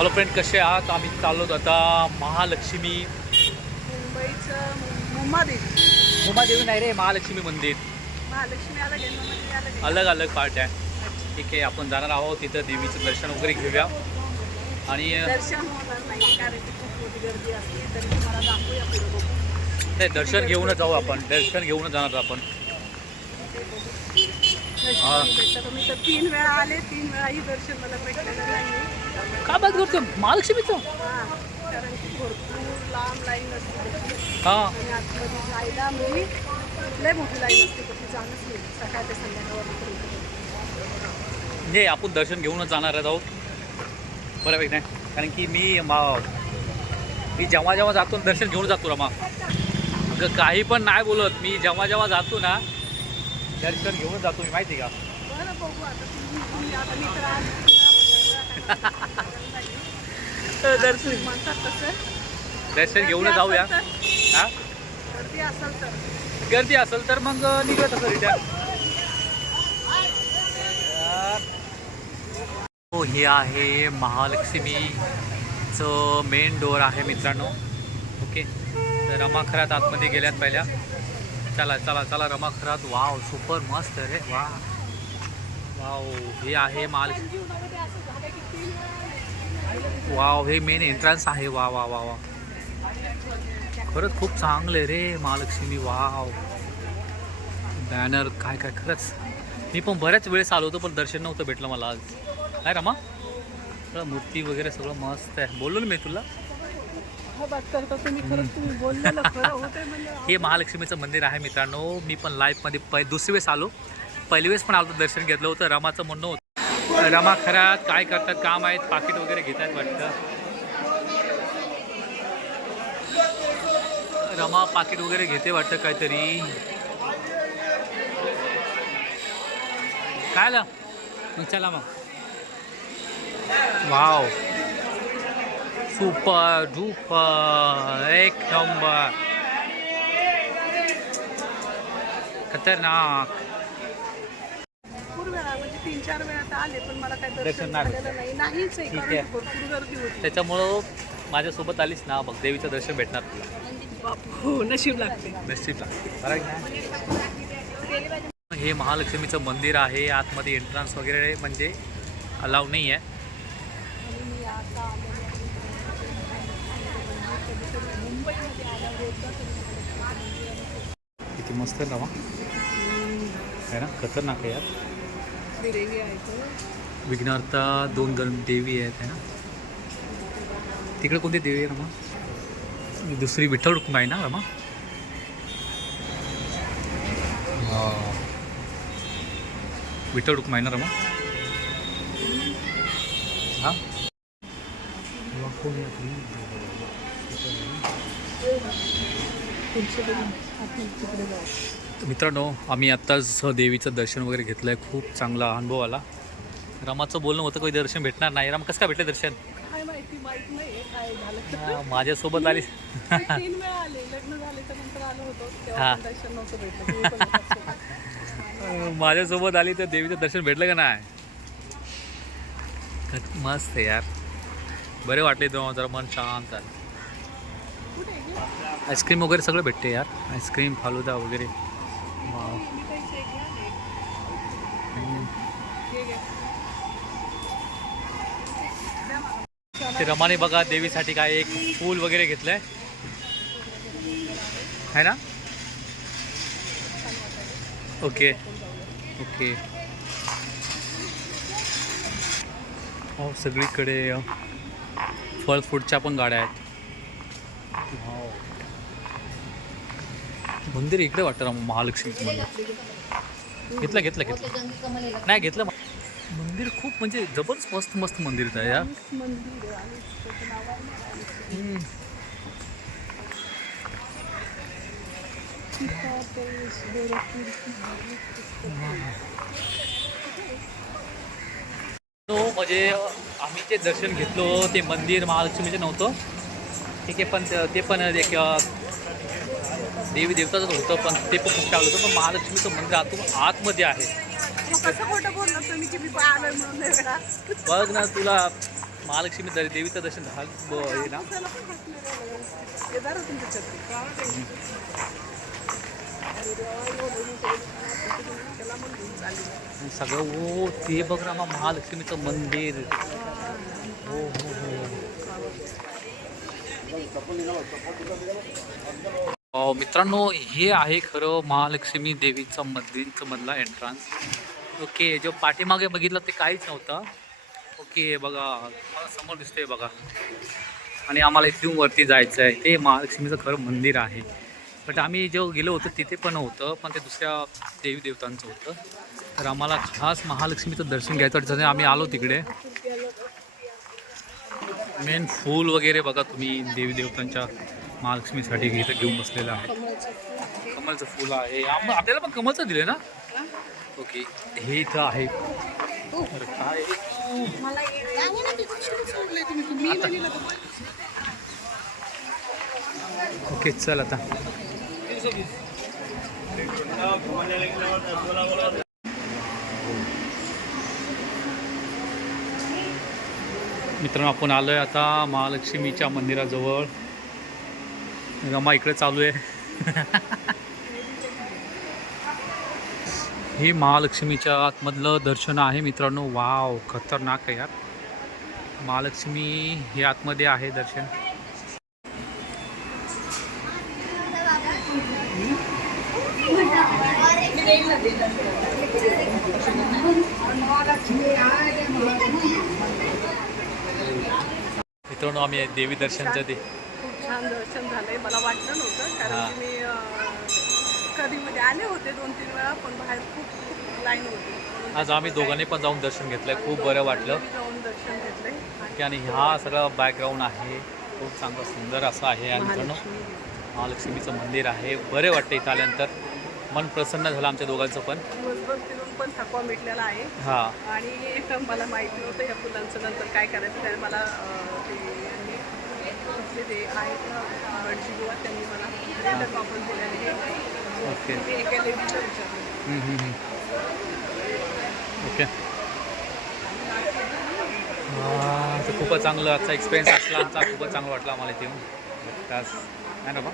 Hello friend, कसे आहात? आम्ही चाललो आता महालक्ष्मी मुंबईचं मुंबादेवी. मुंबादेवी नाही रे, महालक्ष्मी मंदिर. महालक्ष्मी अलग आहे, मुंबादेवी अलग आहे. अलग अलग पार्ट आहे. ठीक आहे, आपण जाणार आहोत तिथं देवीचं दर्शन वगैरे घेऊया. आणि दर्शन होणार नाही कारण की खूप मोठी गर्दी असते. तरी तुम्हाला दाखवूया पुढे बघू. नाही, दर्शन घेऊनच जाऊ आपण. दर्शन घेऊनच जाणार आपण. दर्शन भेटलं तर मी तर 3 वेळा आले, 3 वेळाही दर्शन मला भेटलेलं नाही. का बात करतो महालक्ष्मीचं? हां, कारण की भरपूर लांब लाईन असते हां, आणि आतमध्ये जायला मी लय मोठी लाईन असते, पण ती जाणंच नाही सकाळ ते संध्याकाळपर्यंत. म्हणजे आपण दर्शन घेऊनच जाणार आहोत बऱ्यापैकी. नाही, कारण की मी जेव्हा जेव्हा जातो ना, दर्शन घेऊन जातो रमा. अगं काही पण नाही बोलत, मी जेव्हा जेव्हा जातो ना दर्शन घेऊन जातो मी, माहिती का? बरं बघू आता तुम्ही आता मी तर आज दर्शन म्हणतात तसं दर्शन घेऊन जाऊया. हां, गर्दी असेल तर गर्दी असेल तर मग निघत असं रिटर्न. हो, हे आहे महालक्ष्मीचं मेन डोअर आहे मित्रांनो. ओके, तर रमा खरात आतमध्ये गेल्यात पहिल्या. चला चला चला रमा खरात. वाव, सुपर मस्त रे. वा वाव, हे आहे महालक्ष्मी. वाव, हे मेन एंट्रन्स आहे. वा वा वा वा, खरंच खूप चांगलं रे महालक्ष्मी. वाव, बॅनर काय काय. खरंच मी पण बऱ्याच वेळेस आलो होतो, पण दर्शन नव्हतं भेटलं मला आज. नाही रमा, सगळं मूर्ती वगैरे सगळं मस्त आहे. बोललो ना मी तुला. तुम्ही बोललेलं खरं होतंय म्हणजे. हे महालक्ष्मीचं मंदिर आहे मित्रांनो. मी पण लाईफमध्ये दुसरी वेळेस आलो. पहिली वेळेस पण आलो, दर्शन घेतलं होतं. रमाचं म्हणणं होतं. रमा खरात काय करतात काम आहेत, पाकिट वगैरे घेत आहेत वाटतं. रमा पाकिट वगैरे घेते वाटतं काहीतरी. काय आलं मग? चला मग. वाव, सुपर डुपर, एक नंबर, खतरनाक. भरपूर वेळा म्हणजे 3-4 वेळा तर आले, पण मला काय दर्शन दर्शन नाही झालेलं नाही. नाहीच आहे, ठीक कारण आहे. भरपूर गर्दी होती. त्याच्यामुळं माझ्यासोबत आलीस ना, बघ देवीचं दर्शन भेटणार तुला. हो, नशीब लागते. नशीबला बरं ना. हे महालक्ष्मीचं मंदिर आहे. आतमध्ये एंट्रन्स वगैरे म्हणजे अलाव नाही आहे. आणि मी आता आलेले आहे. कधीतरी मुंबईमध्ये आल्यावर एकदा तरी किती मस्त आहे ना आहे ना, खतरनाक आहे यार. देवी आहे तो. विघ्नहर्ता 2 देवी आहेत आहे ना. तिकडे कोणती देवी आहे रमा? दुसरी विठ्ठल रुक्मिणी आहे ना रमा? विठ्ठल रुक्मिणी आहे ना रमा? हां, कोण आहे आपली? मित्रांनो, आम्ही आत्ताच देवीचं दर्शन वगैरे घेतलं आहे. खूप चांगला अनुभव आला. रमाचं बोलणं होतं काही दर्शन भेटणार नाही. रमा कसं काय भेटलं दर्शन? काय माहिती, माहित नाही काय झालं. माझ्यासोबत आली. 3 वेळा आले, लग्न झाले तर नंतर आलो होतो, तेव्हा हां. पण दर्शन नव्हतं भेटलं. तुम्ही पण होतात सोबत. माझ्यासोबत आली तर देवीचं दर्शन भेटलं का नाही? मस्त आहे यार, बरे वाटले तेव्हा. जरा मन शांत आहे. कुठे आहे गं? आईस्क्रीम वगैरे सगळं भेटते यार. आईस्क्रीम, फालुदा वगैरे. वाव. मी पैसे एक घ्या, घे, घे. द्या मला. ते रमाने बघा देवीसाठी काय एक फूल वगैरे घेतलंय है ना. Okay okay. हो, सगळीकडे फळ फ्रूटच्या पण गाड्या आहेत. वाव. मंदिर इकडे वाटतं ना महालक्ष्मीचं मंदिर. घेतलं घेतलं घेतलं नाही घेतलं. मंदिर खूप म्हणजे जबरदस्त मस्त मस्त मंदिर आहे यार. मंदिर आहे आणि त्याचं नाव आहे सीतापेश गोरखपूर. म्हणजे आम्ही ते दर्शन घेतलो, ते मंदिर महालक्ष्मीचं नव्हतं. ठीक आहे, पण ते पण एक देवी देवताच होतं, पण ते पण खूप चांगलं होतं. पण महालक्ष्मीचं मंदिर आतमध्ये आहे. कसं खोटं बोललं तुम्ही की मी आलोय म्हणून नाही वेळा. बघ ना, तुला महालक्ष्मी देवीचं दर्शन झालं हे ना. त्याला पण हात नाही लावला व्यवस्थित. हे जरा तुमच्या छत्री. अरे देवा, एवढं बघून त्याला पण घेऊन चालली. आणि सगळं हो ते बघ ना मग महालक्ष्मीचं मंदिर. हो हो हो मित्रांनो, हे आहे खरं महालक्ष्मी देवीचं मंदिरचं मधला एंट्रन्स. ओके, जो पाठीमागे बघितलं ते काहीच नव्हतं. ओके बघा, मला समोर दिसतंय बघा. आणि आम्हाला इथून वरती जायचं आहे. ते महालक्ष्मीचं खरं मंदिर आहे. बट आम्ही जेव्हा गेलो होतो तिथे पण होतं, पण ते दुसऱ्या देवी देवतांचं होतं. तर आम्हाला खास महालक्ष्मीचं दर्शन घ्यायचं होतं. आम्ही आलो तिकडे. मेन फूल वगैरे बघा तुम्ही देवी देवतांच्या महालक्ष्मीसाठी इथं घेऊन बसलेलं आहे. कमलचं फूल आहे. आपल्याला पण कमलचं दिलं ना. ओके, हे इथं आहे. तर काय ओके चल आता. मित्रांनो, आपण आलोय आता महालक्ष्मीच्या मंदिराजवळ. रमा इकडे चालू आहे. हे महालक्ष्मीच्या आतमधलं दर्शन आहे मित्रांनो. वाव, खतरनाक आहे यार. महालक्ष्मी हे आतमध्ये आहे दर्शन. मित्रांनो, आम्ही देवी दर्शनच्या ते खूप छान दर्शन झालंय. मला वाटलं नव्हतं, कारण की मी कधी मध्ये आले होते 2-3 वेळा, पण बाहेर खूप लाईन होती. आज आम्ही दोघांनी पण जाऊन दर्शन घेतलंय. खूप बरं वाटलं. जाऊन दर्शन घेतलंय. आणि हा सगळा बॅकग्राऊंड आहे. खूप चांगलं सुंदर असं आहे. आणि मित्रांनो, महालक्ष्मीचं मंदिर आहे. बरे वाटतं इथं आल्यानंतर. मन प्रसन्न झालं आमच्या दोघांचं पण. दिवसभर फिरून पण थकवा मिटलेला आहे. हां, आणि मला माहिती नव्हतं या फुलांचं नंतर काय करायचं. त्याने मला ते आहेत गडची बुवा, त्यांनी मला वापरून दिलेले. ओके मी एका लेडीजला विचारलं. ओके. तर खूपच चांगलं आजचा एक्सपिरियन्स असला आमचा. खूपच चांगलं वाटलं आम्हाला इथे येऊन. तास नाही ना बा.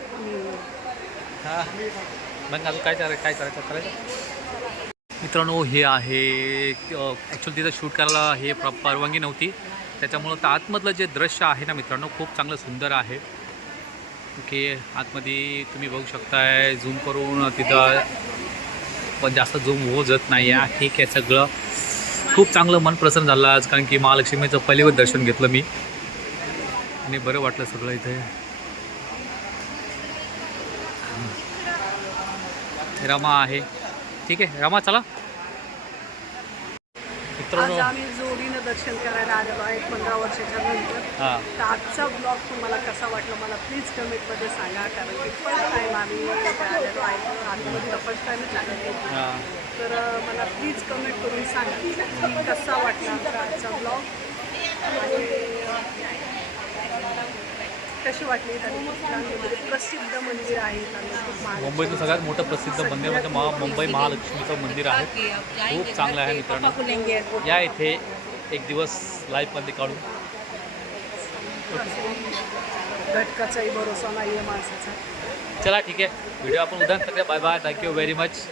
हां, मग अजून काय करायचं. मित्रांनो, हे आहे ॲक्च्युली तिथं शूट करायला हे परवानगी नव्हती. त्याच्यामुळं तर आतमधलं जे दृश्य आहे ना मित्रांनो, खूप चांगलं सुंदर आहे. ओके, आतमध्ये तुम्ही बघू शकताय. झूम करून तिथं पण जास्त झूम होत नाही आहे. ठीक आहे, सगळं खूप चांगलं मन प्रसन्न झालं आज. कारण की महालक्ष्मीचं पहिल्यावर दर्शन घेतलं मी आणि बरं वाटलं सगळं इथे. रमा आहे. ठीक आहे रमा, चला. मित्रांनो, आज आम्ही जोडीनं दर्शन करायला आलेलो आहे 15 वर्षाच्या नंतर. हां, तर आजचा ब्लॉग तुम्हाला कसा वाटला मला प्लीज कमेंटमध्ये सांगा. कारण की फर्स्ट टाईम आम्ही इथे आलेलो आहे. आम्ही फर्स्ट टाईमच आलेलो आहे. हां. तर मला प्लीज कमेंट करून सांगा की कसा वाटला आमचा आजचा ब्लॉग. कशी वाटली इथं प्रसिद्ध मंदिर आहे. मुंबईतलं सगळ्यात मोठं प्रसिद्ध मंदिर म्हणजे मुंबई महालक्ष्मीचं मंदिर आहे. खूप चांगलं आहे मित्रांनो. या इथे एक दिवस लाईफमध्ये काढून. घटकाचाही भरोसा नाही आहे माणसाचा. चला ठीक आहे, व्हिडिओ आपण उद्या करूया. Bye bye, thank you very much.